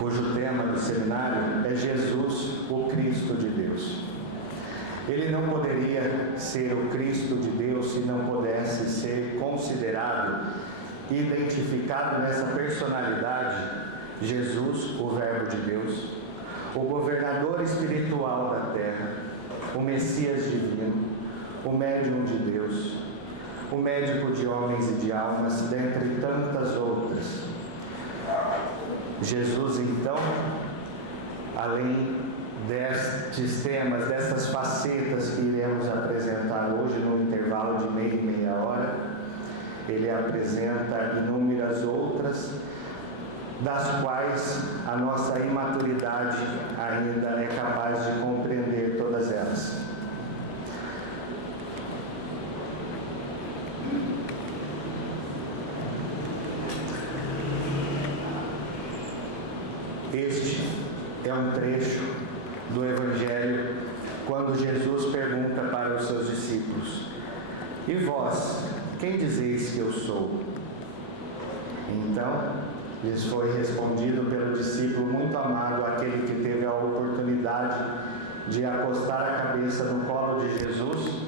cujo tema do seminário é Jesus, o Cristo de Deus. Ele não poderia ser o Cristo de Deus se não pudesse ser considerado, identificado nessa personalidade, Jesus, o Verbo de Deus, o governador espiritual da terra, o Messias divino, o médium de Deus, o médico de homens e de almas, dentre tantas outras. Jesus, então, além destes temas, dessas facetas que iremos apresentar hoje no intervalo de meia e meia hora, ele apresenta inúmeras outras, das quais a nossa imaturidade ainda é capaz de compreender todas elas. Este é um trecho do Evangelho quando Jesus pergunta para os seus discípulos: e vós, quem dizeis que eu sou? Então, lhes foi respondido pelo discípulo muito amado, aquele que teve a oportunidade de acostar a cabeça no colo de Jesus,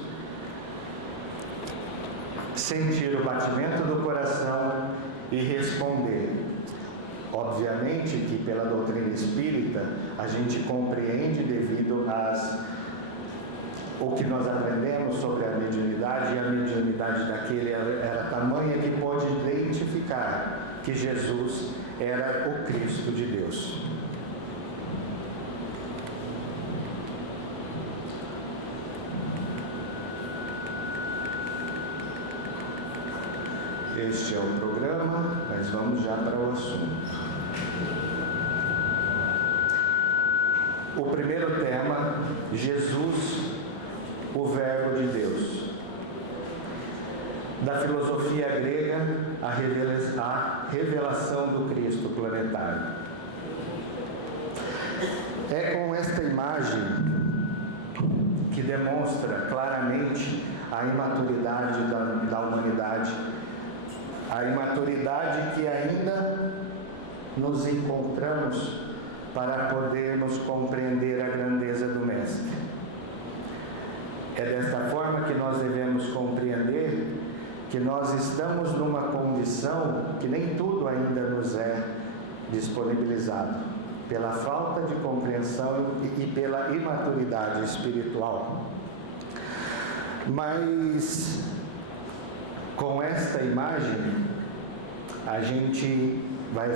sentir o batimento do coração e responder. Obviamente que pela doutrina espírita a gente compreende devido o que nós aprendemos sobre a mediunidade, e a mediunidade daquele era tamanha que pôde identificar que Jesus era o Cristo de Deus. Este é o programa, mas vamos já para o assunto. O primeiro tema, Jesus, o Verbo de Deus. Da filosofia grega, a revelação do Cristo planetário. É com esta imagem que demonstra claramente a imaturidade da humanidade, a imaturidade que ainda nos encontramos para podermos compreender a grandeza do Mestre. É desta forma que nós devemos compreender que nós estamos numa condição que nem tudo ainda nos é disponibilizado, pela falta de compreensão e pela imaturidade espiritual. Mas com esta imagem a gente vai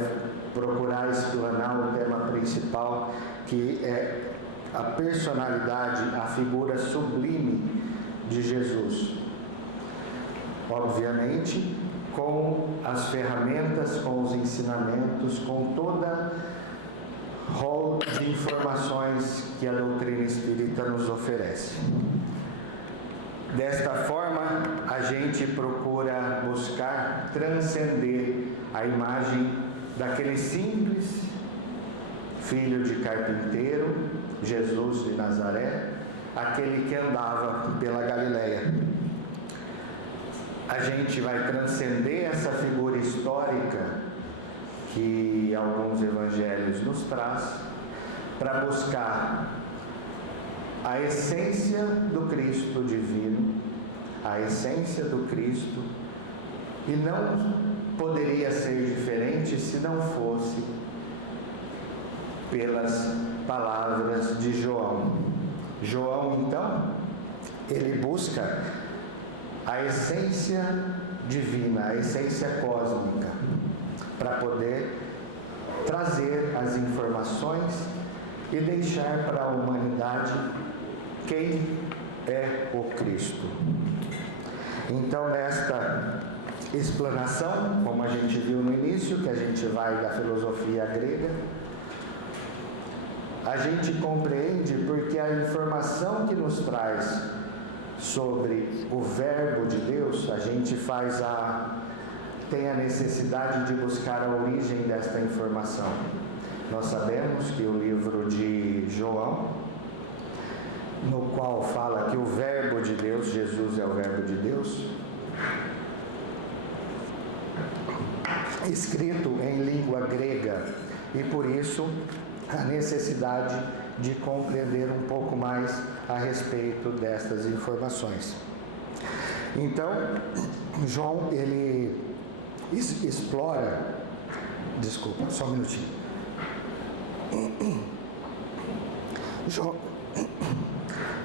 procurar explanar o tema principal, que é a personalidade, a figura sublime de Jesus. Obviamente, com as ferramentas, com os ensinamentos, com toda rol de informações que a doutrina espírita nos oferece. Desta forma, a gente procura buscar transcender a imagem daquele simples filho de carpinteiro, Jesus de Nazaré, aquele que andava pela Galileia. A gente vai transcender essa figura histórica que alguns evangelhos nos traz, para buscar a essência do Cristo divino, a essência do Cristo, e não poderia ser diferente se não fosse pelas palavras de João. João, então, ele busca a essência divina, a essência cósmica, para poder trazer as informações e deixar para a humanidade quem é o Cristo. Então, nesta explanação, como a gente viu no início, que a gente vai da filosofia grega, a gente compreende porque a informação que nos traz sobre o Verbo de Deus, a gente tem a necessidade de buscar a origem desta informação. Nós sabemos que o livro de João, no qual fala que o Verbo de Deus, Jesus é o Verbo de Deus, escrito em língua grega e por isso a necessidade de compreender um pouco mais a respeito destas informações. Então, João, ele explora... Desculpa, só um minutinho.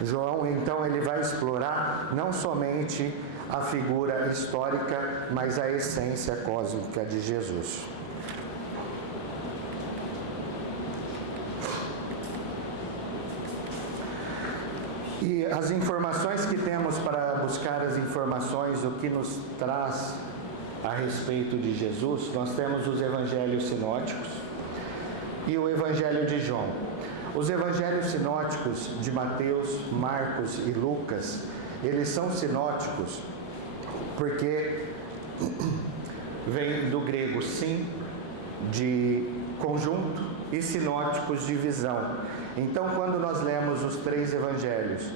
João, então, ele vai explorar não somente a figura histórica, mas a essência cósmica de Jesus. E as informações que temos para buscar as informações, o que nos traz a respeito de Jesus, nós temos os evangelhos sinóticos e o evangelho de João. Os evangelhos sinóticos de Mateus, Marcos e Lucas, eles são sinóticos porque vem do grego sim, de conjunto, e sinóticos de visão. Então, quando nós lemos os três evangelhos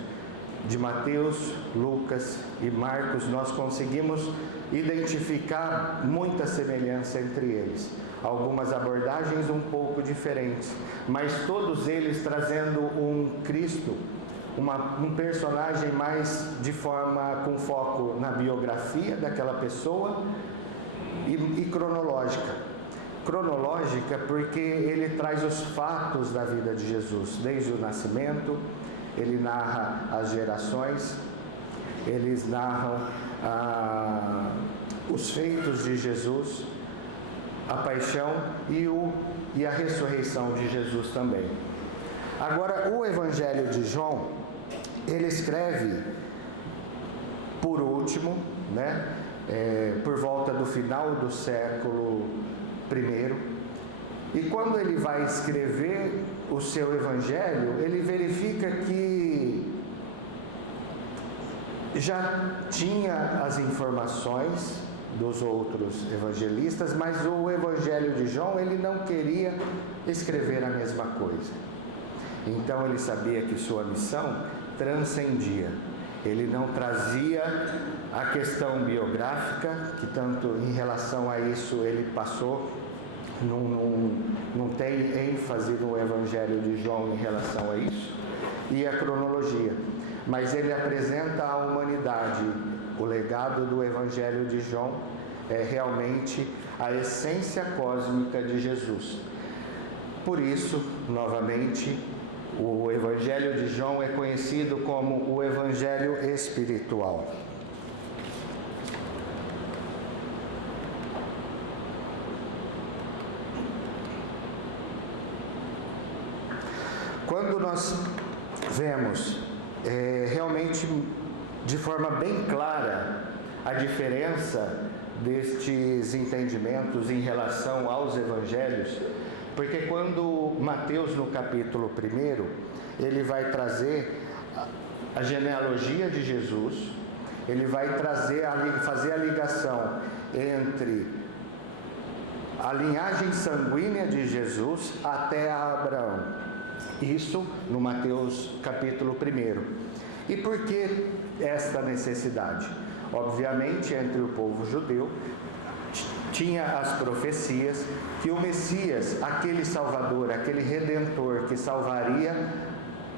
de Mateus, Lucas e Marcos, nós conseguimos identificar muita semelhança entre eles. Algumas abordagens um pouco diferentes, mas todos eles trazendo um Cristo, um personagem mais de forma com foco na biografia daquela pessoa e cronológica. Cronológica porque ele traz os fatos da vida de Jesus, desde o nascimento, ele narra as gerações, eles narram os feitos de Jesus, a paixão e a ressurreição de Jesus também. Agora, o Evangelho de João, ele escreve por último, por volta do final do século I, e quando ele vai escrever o seu Evangelho, ele verifica que já tinha as informações dos outros evangelistas, mas o Evangelho de João, ele não queria escrever a mesma coisa. Então ele sabia que sua missão transcendia. Ele não trazia a questão biográfica, que tanto em relação a isso ele passou, não tem ênfase no Evangelho de João em relação a isso, e a cronologia. Mas ele apresenta à humanidade o legado do Evangelho de João, é realmente a essência cósmica de Jesus. Por isso, novamente, o Evangelho de João é conhecido como o Evangelho espiritual. Quando nós vemos realmente de forma bem clara a diferença destes entendimentos em relação aos evangelhos, porque quando Mateus, no capítulo 1, ele vai trazer a genealogia de Jesus, ele vai fazer a ligação entre a linhagem sanguínea de Jesus até a Abraão. Isso no Mateus capítulo 1. E por que esta necessidade? Obviamente, entre o povo judeu, tinha as profecias que o Messias, aquele Salvador, aquele Redentor que salvaria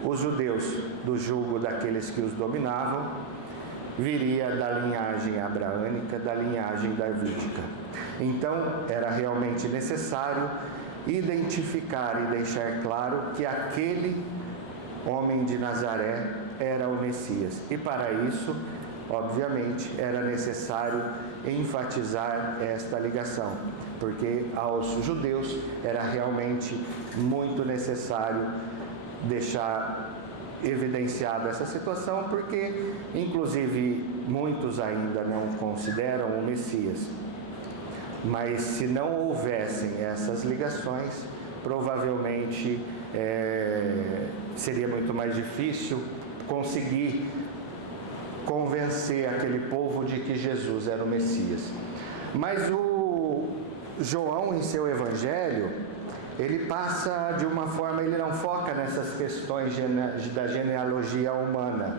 os judeus do jugo daqueles que os dominavam, viria da linhagem abraânica, da linhagem davídica. Então, era realmente necessário identificar e deixar claro que aquele homem de Nazaré era o Messias. E para isso, obviamente, era necessário enfatizar esta ligação, porque aos judeus era realmente muito necessário deixar evidenciada essa situação, porque inclusive muitos ainda não consideram o Messias. Mas se não houvessem essas ligações, provavelmente seria muito mais difícil conseguir convencer aquele povo de que Jesus era o Messias. Mas o João, em seu evangelho, ele passa de uma forma, ele não foca nessas questões da genealogia humana.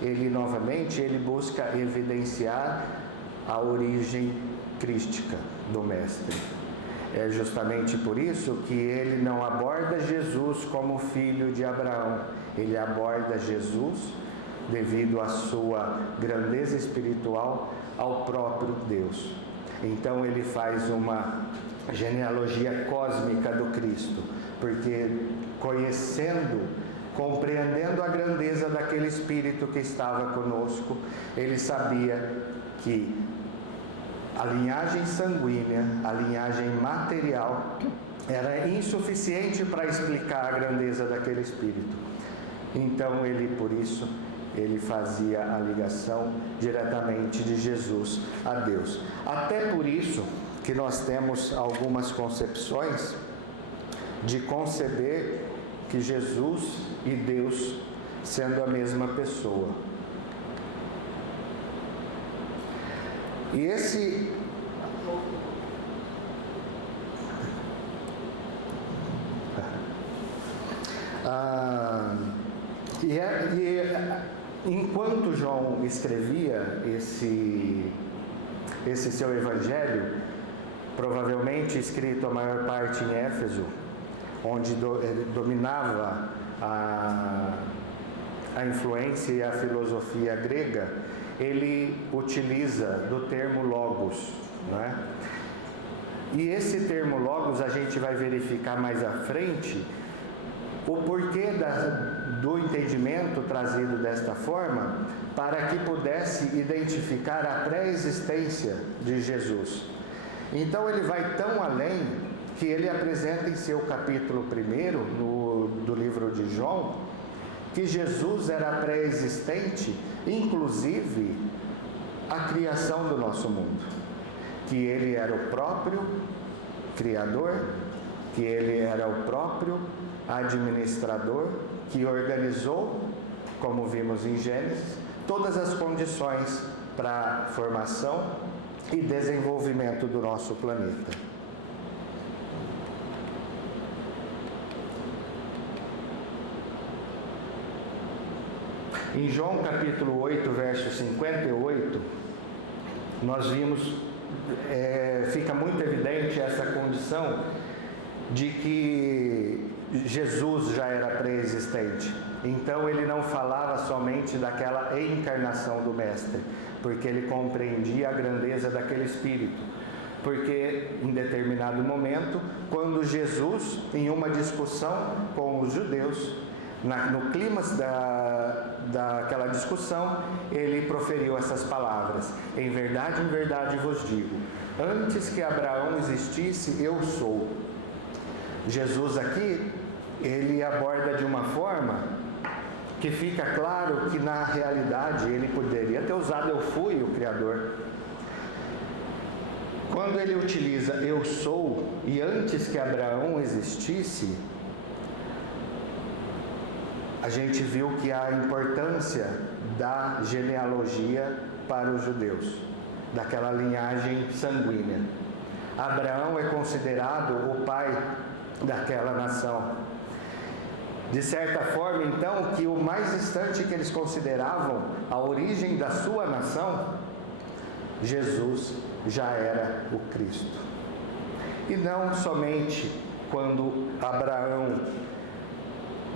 Ele, novamente, ele busca evidenciar a origem crística do Mestre. É justamente por isso que ele não aborda Jesus como filho de Abraão. Ele aborda Jesus, devido à sua grandeza espiritual, ao próprio Deus. Então ele faz uma genealogia cósmica do Cristo, porque compreendendo a grandeza daquele Espírito que estava conosco, ele sabia que a linhagem sanguínea, a linhagem material, era insuficiente para explicar a grandeza daquele Espírito. Então por isso, ele fazia a ligação diretamente de Jesus a Deus. Até por isso que nós temos algumas concepções de conceber que Jesus e Deus sendo a mesma pessoa. E enquanto João escrevia esse seu evangelho, provavelmente escrito a maior parte em Éfeso, onde dominava a influência e a filosofia grega, ele utiliza do termo logos, não é? E esse termo logos a gente vai verificar mais à frente o porquê do entendimento trazido desta forma, para que pudesse identificar a pré-existência de Jesus. Então ele vai tão além que ele apresenta em seu capítulo 1 do livro de João, que Jesus era pré-existente, inclusive a criação do nosso mundo, que ele era o próprio Criador, que ele era o próprio administrador, que organizou, como vimos em Gênesis, todas as condições para a formação e desenvolvimento do nosso planeta. Em João capítulo 8, verso 58, nós vimos, fica muito evidente essa condição de que Jesus já era pré-existente. Então ele não falava somente daquela encarnação do Mestre, porque ele compreendia a grandeza daquele Espírito. Porque em determinado momento, quando Jesus, em uma discussão com os judeus, no clímax daquela discussão, ele proferiu essas palavras: em verdade vos digo, antes que Abraão existisse, eu sou. Jesus aqui, ele aborda de uma forma que fica claro que na realidade ele poderia ter usado eu fui o Criador. Quando ele utiliza eu sou e antes que Abraão existisse, a gente viu que há a importância da genealogia para os judeus, daquela linhagem sanguínea. Abraão é considerado o pai daquela nação. De certa forma, então, que o mais distante que eles consideravam a origem da sua nação, Jesus já era o Cristo. E não somente quando Abraão,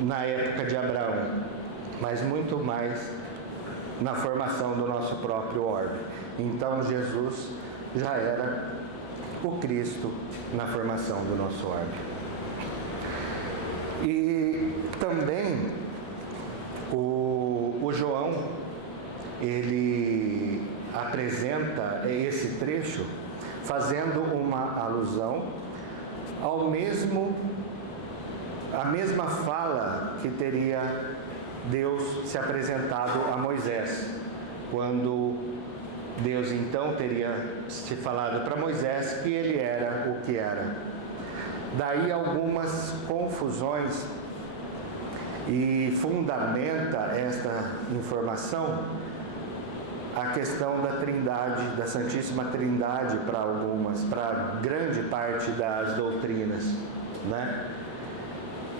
na época de Abraão, mas muito mais na formação do nosso próprio orbe. Então Jesus já era o Cristo na formação do nosso orbe. E também o João, ele apresenta esse trecho fazendo uma alusão a mesma fala que teria Deus se apresentado a Moisés, quando Deus então teria se falado para Moisés que ele era o que era. Daí algumas confusões, e fundamenta esta informação a questão da Trindade, da Santíssima Trindade para grande parte das doutrinas, né?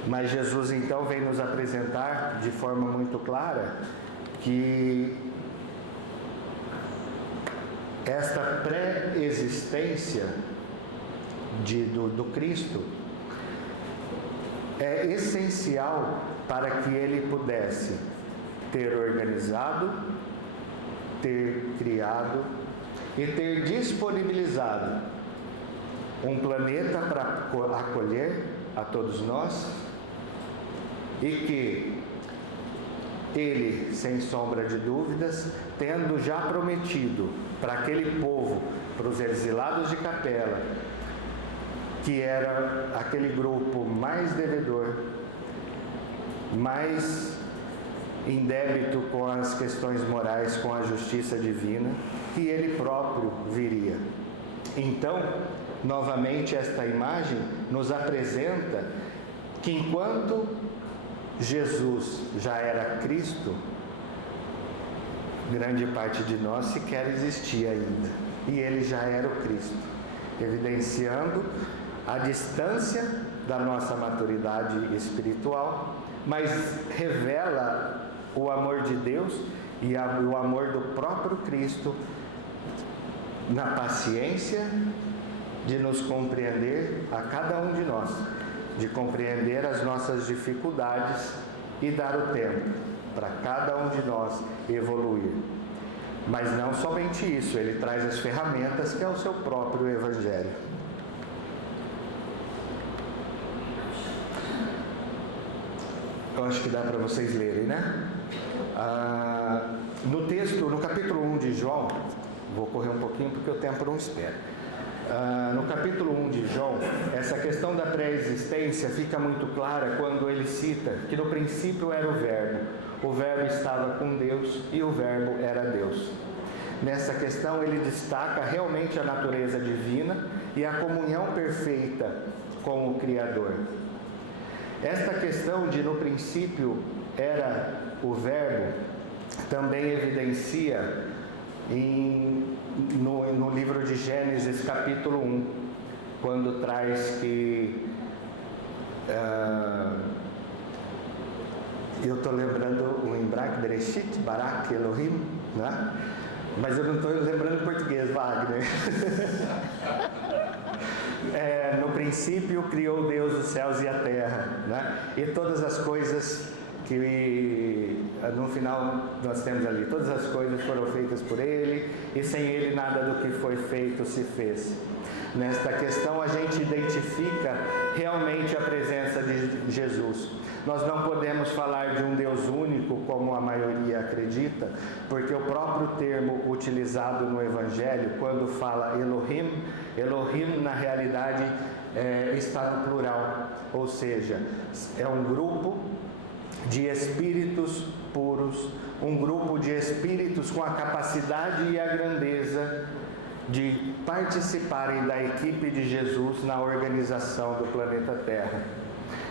Mas Jesus então vem nos apresentar de forma muito clara que esta pré-existência do Cristo é essencial para que ele pudesse ter organizado, ter criado e ter disponibilizado um planeta para acolher a todos nós, e que ele, sem sombra de dúvidas, tendo já prometido para aquele povo, para os exilados de Capela, que era aquele grupo mais devedor, mais em débito com as questões morais, com a justiça divina, que ele próprio viria. Então, novamente, esta imagem nos apresenta que enquanto Jesus já era Cristo, grande parte de nós sequer existia ainda, e ele já era o Cristo, evidenciando a distância da nossa maturidade espiritual, mas revela o amor de Deus e o amor do próprio Cristo na paciência de nos compreender a cada um de nós, de compreender as nossas dificuldades e dar o tempo para cada um de nós evoluir. Mas não somente isso, ele traz as ferramentas que é o seu próprio Evangelho. Eu acho que dá para vocês lerem, né? No texto, no capítulo 1 de João, vou correr um pouquinho porque o tempo não espera. No capítulo 1 de João, essa questão da pré-existência fica muito clara quando ele cita que no princípio era o Verbo estava com Deus e o Verbo era Deus. Nessa questão ele destaca realmente a natureza divina e a comunhão perfeita com o Criador. Esta questão de no princípio era o Verbo também evidencia no livro de Gênesis capítulo 1, quando traz que eu estou lembrando o hebraico Bereshit, Barak, Elohim, né? Mas eu não estou lembrando português, Wagner. No princípio criou Deus os céus e a terra, né? E todas as coisas que no final nós temos ali, todas as coisas foram feitas por Ele, e sem Ele nada do que foi feito se fez. Nesta questão a gente identifica realmente a presença de Jesus. Nós não podemos falar de um Deus único, como a maioria acredita, porque o próprio termo utilizado no Evangelho, quando fala Elohim, Elohim na realidade está no plural, ou seja, é um grupo de espíritos puros, um grupo de espíritos com a capacidade e a grandeza de participarem da equipe de Jesus na organização do planeta Terra.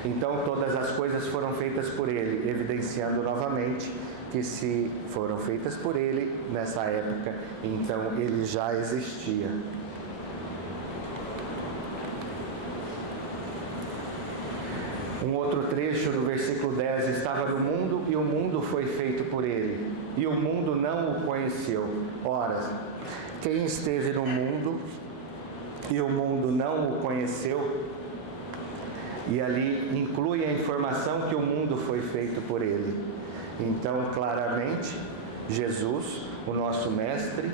Então todas as coisas foram feitas por Ele, evidenciando novamente que se foram feitas por Ele nessa época, então Ele já existia. Um outro trecho do versículo 10, estava no mundo e o mundo foi feito por Ele, e o mundo não o conheceu. Ora, quem esteve no mundo e o mundo não o conheceu, e ali inclui a informação que o mundo foi feito por Ele. Então, claramente, Jesus, o nosso mestre,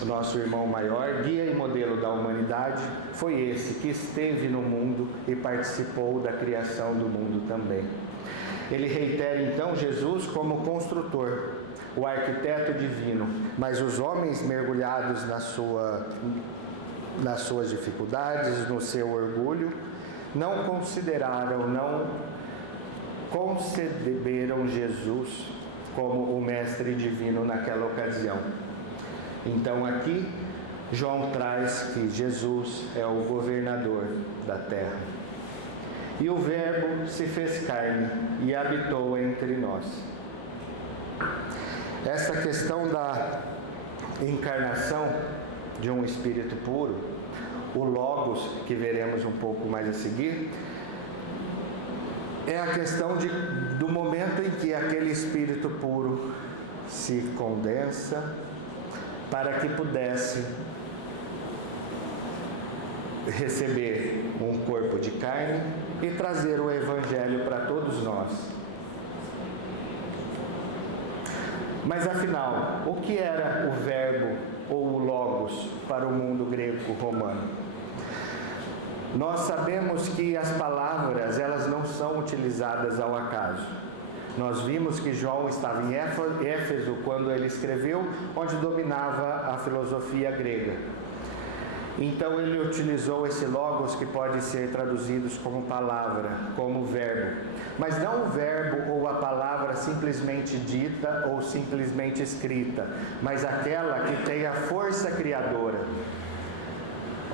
o nosso irmão maior, guia e modelo da humanidade, foi esse que esteve no mundo e participou da criação do mundo também. Ele reitera então Jesus como construtor, o arquiteto divino, mas os homens mergulhados nas suas dificuldades, no seu orgulho, não consideraram, não conceberam Jesus como o mestre divino naquela ocasião. Então aqui João traz que Jesus é o governador da terra. E o Verbo se fez carne e habitou entre nós. Essa questão da encarnação de um espírito puro, o Logos, que veremos um pouco mais a seguir, é a questão do momento em que aquele espírito puro se condensa para que pudesse receber um corpo de carne e trazer o Evangelho para todos nós. Mas afinal, o que era o verbo ou o logos para o mundo grego-romano? Nós sabemos que as palavras, elas não são utilizadas ao acaso. Nós vimos que João estava em Éfeso quando ele escreveu, onde dominava a filosofia grega. Então ele utilizou esse logos, que pode ser traduzido como palavra, como verbo. Mas não o verbo ou a palavra simplesmente dita ou simplesmente escrita, mas aquela que tem a força criadora.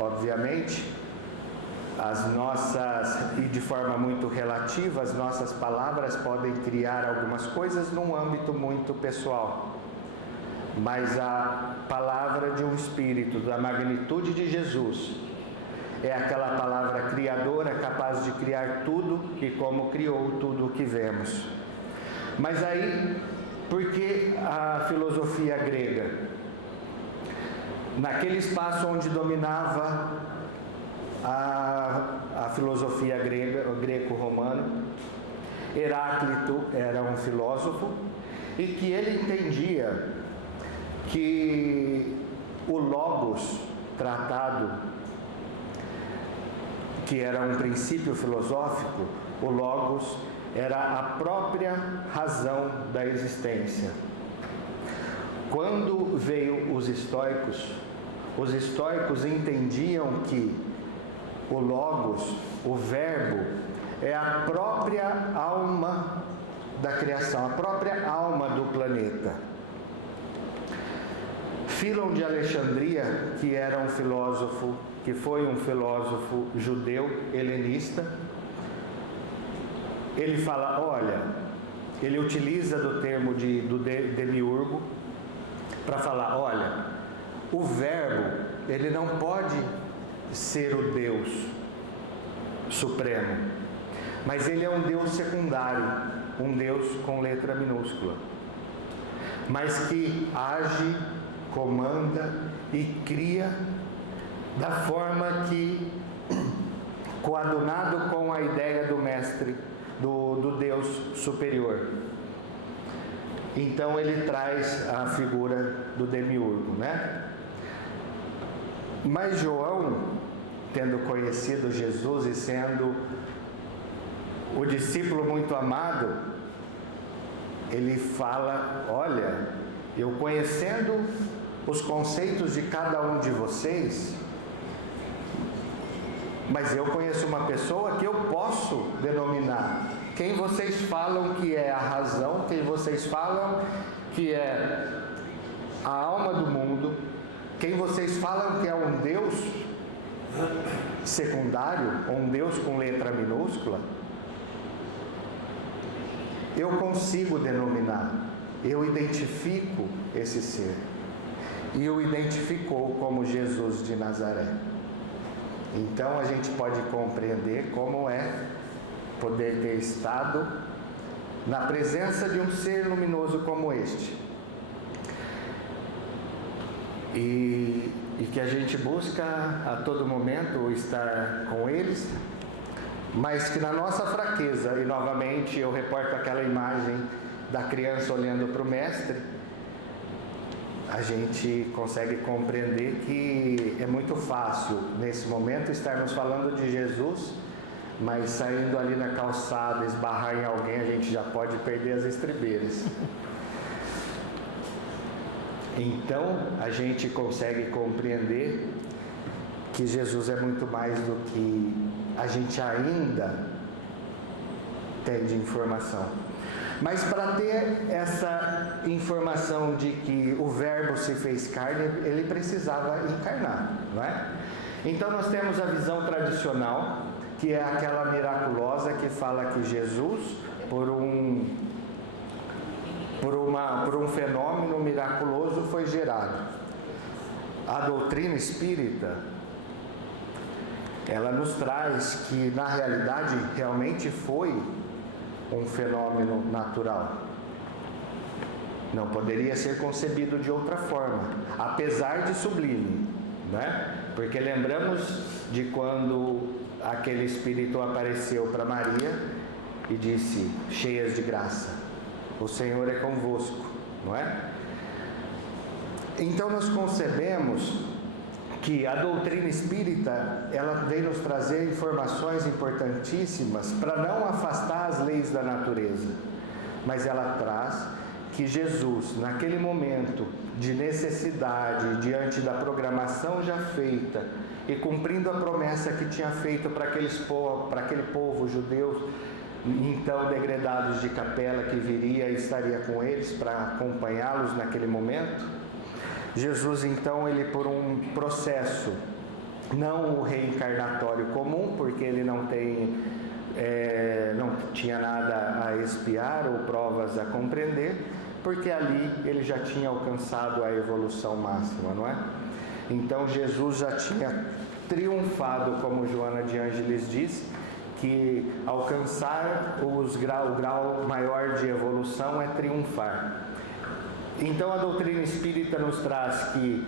Obviamente, as nossas, e de forma muito relativa, as nossas palavras podem criar algumas coisas num âmbito muito pessoal. Mas a palavra de um Espírito, da magnitude de Jesus, é aquela palavra criadora, capaz de criar tudo e como criou tudo o que vemos. Mas aí, por que a filosofia grega? Naquele espaço onde dominava a filosofia grega, o greco-romano, Heráclito era um filósofo e que ele entendia que o logos tratado, que era um princípio filosófico, o logos era a própria razão da existência. Quando veio os estoicos entendiam que o logos, o verbo, é a própria alma da criação, a própria alma do planeta. Filon de Alexandria, que era um filósofo, que foi um filósofo judeu helenista, ele fala, olha, ele utiliza do termo do demiurgo para falar, olha, o verbo, ele não pode ser o Deus supremo, mas ele é um Deus secundário, um Deus com letra minúscula, mas que age, comanda e cria da forma que, coadunado com a ideia do mestre, do Deus superior. Então ele traz a figura do demiurgo, né? Mas João, tendo conhecido Jesus e sendo o discípulo muito amado, ele fala, olha, eu conhecendo os conceitos de cada um de vocês, mas eu conheço uma pessoa que eu posso denominar. Quem vocês falam que é a razão, quem vocês falam que é a alma do mundo, quem vocês falam que é um Deus secundário, um Deus com letra minúscula, eu consigo denominar, eu identifico esse ser. E o identificou como Jesus de Nazaré. Então a gente pode compreender como é poder ter estado na presença de um ser luminoso como este. E que a gente busca a todo momento estar com eles, mas que na nossa fraqueza, e novamente eu reporto aquela imagem da criança olhando para o mestre, a gente consegue compreender que é muito fácil, nesse momento, estarmos falando de Jesus, mas saindo ali na calçada, esbarrar em alguém, a gente já pode perder as estribeiras. Então, a gente consegue compreender que Jesus é muito mais do que a gente ainda tem de informação. Mas para ter essa informação de que o verbo se fez carne, ele precisava encarnar, não é? Então nós temos a visão tradicional, que é aquela miraculosa que fala que Jesus, por um fenômeno miraculoso, foi gerado. A doutrina espírita, ela nos traz que na realidade realmente foi um fenômeno natural. Não poderia ser concebido de outra forma, apesar de sublime, né? Porque lembramos de quando aquele Espírito apareceu para Maria e disse, cheias de graça, o Senhor é convosco, não é? Então nós concebemos que a doutrina espírita, ela vem nos trazer informações importantíssimas para não afastar as leis da natureza, mas ela traz que Jesus, naquele momento de necessidade, diante da programação já feita, e cumprindo a promessa que tinha feito para aquele povo judeu, então degredados de Capela, que viria e estaria com eles para acompanhá-los naquele momento, Jesus então, ele por um processo, não o reencarnatório comum, porque ele não tinha nada a expiar ou provas a compreender, porque ali ele já tinha alcançado a evolução máxima, não é? Então Jesus já tinha triunfado, como Joana de Ângeles diz, que alcançar o grau maior de evolução é triunfar. Então a doutrina espírita nos traz que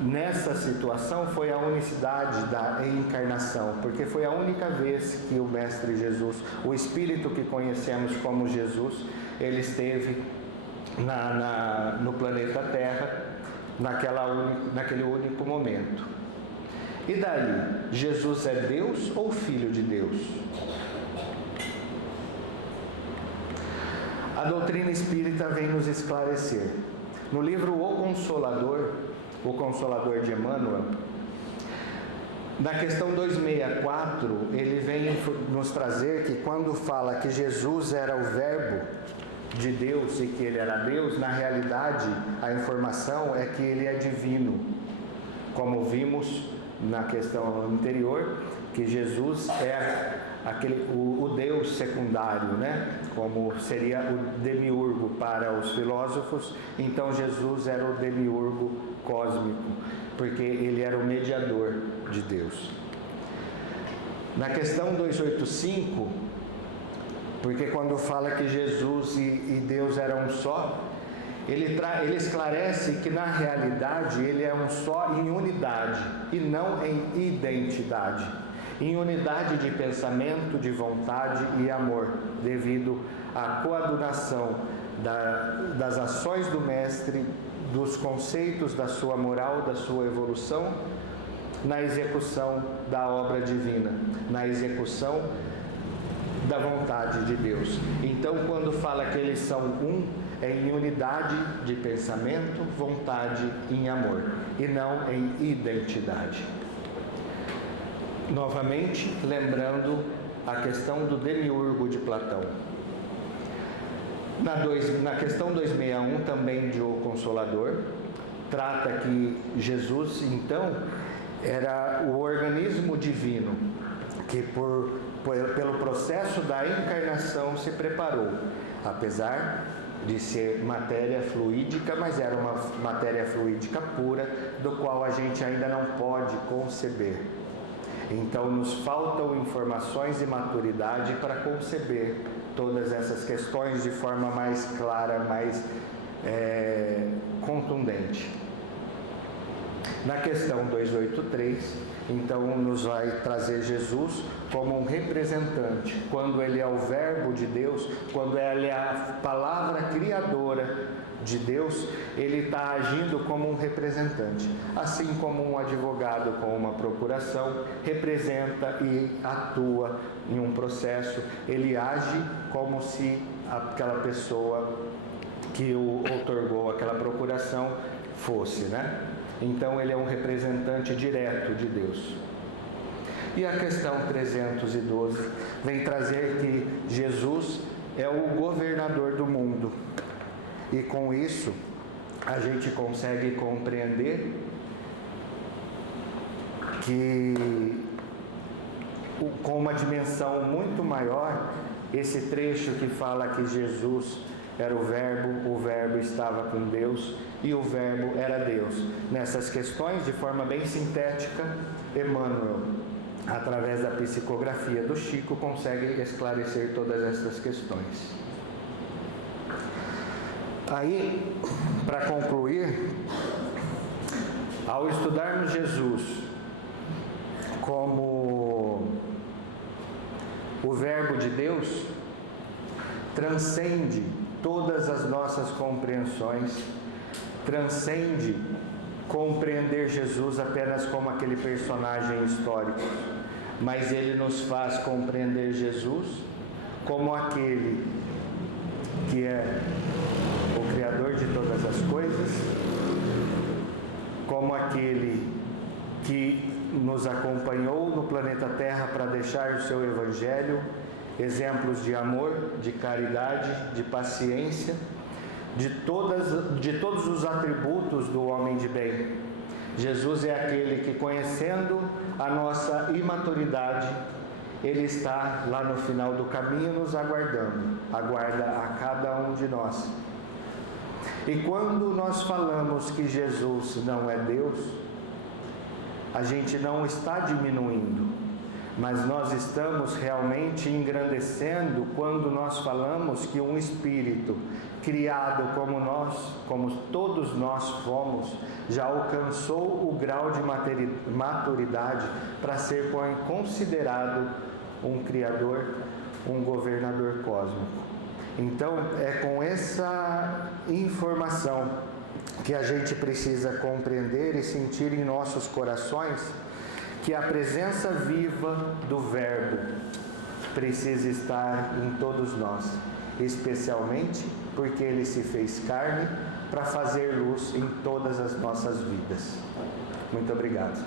nessa situação foi a unicidade da encarnação, porque foi a única vez que o Mestre Jesus, o Espírito que conhecemos como Jesus, ele esteve no planeta Terra, naquele único momento. E daí, Jesus é Deus ou Filho de Deus? A doutrina espírita vem nos esclarecer. No livro O Consolador de Emmanuel, na questão 264, ele vem nos trazer que quando fala que Jesus era o Verbo de Deus e que ele era Deus, na realidade a informação é que ele é divino, como vimos na questão anterior, que Jesus é o Deus secundário, né? Como seria o demiurgo para os filósofos. Então Jesus era o demiurgo cósmico, porque ele era o mediador de Deus. Na questão 285, porque quando fala que Jesus e Deus eram um só, ele esclarece que na realidade ele é um só em unidade e não em identidade, em unidade de pensamento, de vontade e amor, devido à coadunação das ações do Mestre, dos conceitos da sua moral, da sua evolução, na execução da obra divina, na execução da vontade de Deus. Então, quando fala que eles são um, é em unidade de pensamento, vontade e em amor, e não em identidade. Novamente, lembrando a questão do demiurgo de Platão. Na questão 261, também de O Consolador, trata que Jesus, então, era o organismo divino, que pelo processo da encarnação se preparou, apesar de ser matéria fluídica, mas era uma matéria fluídica pura, do qual a gente ainda não pode conceber. Então nos faltam informações e maturidade para conceber todas essas questões de forma mais clara, mais contundente. Na questão 283, então nos vai trazer Jesus como um representante, quando ele é o Verbo de Deus, quando ele é a palavra criadora de Deus, ele está agindo como um representante, assim como um advogado com uma procuração representa e atua em um processo, ele age como se aquela pessoa que o outorgou aquela procuração fosse, né? Então ele é um representante direto de Deus. E a questão 312 vem trazer que Jesus é o governador do mundo. E com isso a gente consegue compreender que com uma dimensão muito maior, esse trecho que fala que Jesus era o Verbo estava com Deus e o Verbo era Deus. Nessas questões, de forma bem sintética, Emmanuel, através da psicografia do Chico, consegue esclarecer todas essas questões. Aí, para concluir, ao estudarmos Jesus como o Verbo de Deus transcende todas as nossas compreensões, transcende compreender Jesus apenas como aquele personagem histórico, mas ele nos faz compreender Jesus como aquele que é o Criador de todas as coisas, como aquele que nos acompanhou no planeta Terra para deixar o seu Evangelho, exemplos de amor, de caridade, de paciência, de todos os atributos do homem de bem. Jesus é aquele que, conhecendo a nossa imaturidade, Ele está lá no final do caminho nos aguardando, aguarda a cada um de nós. E quando nós falamos que Jesus não é Deus, a gente não está diminuindo, mas nós estamos realmente engrandecendo quando nós falamos que um espírito criado como nós, como todos nós fomos, já alcançou o grau de maturidade para ser considerado um criador, um governador cósmico. Então, é com essa informação que a gente precisa compreender e sentir em nossos corações que a presença viva do Verbo precisa estar em todos nós, especialmente porque Ele se fez carne para fazer luz em todas as nossas vidas. Muito obrigado.